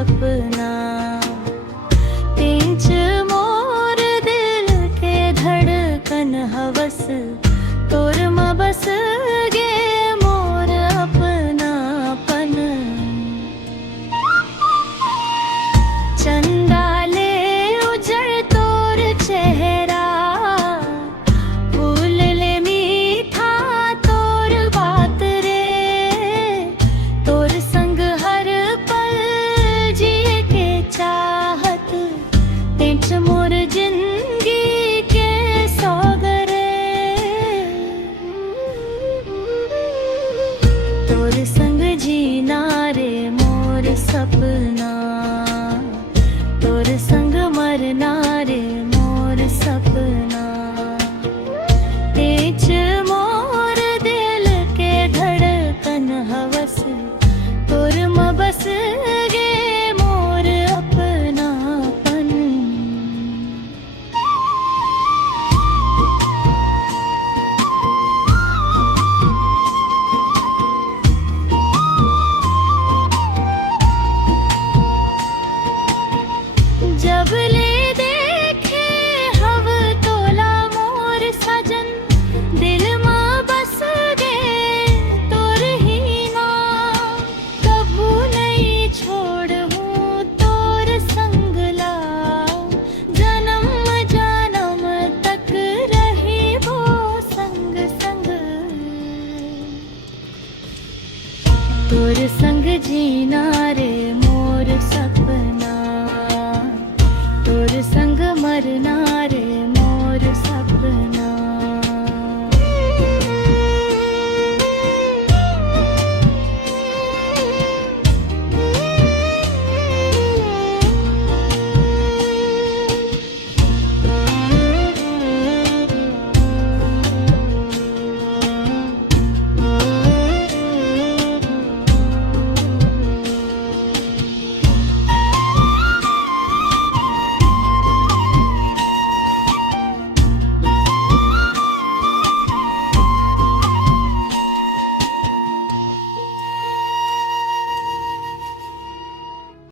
सपना। तेज मोर दिल के धड़कन हवस तोर में बस गे मोर अपनापन। चंदाले उजड़ तोर चेहरा, फूल ले मीठा तोर बात रे। तोर संग हर पल जिए के चाहत, तेज मोर जिंदगी के सौगरे। तोर संग जीना रे मोर सपना।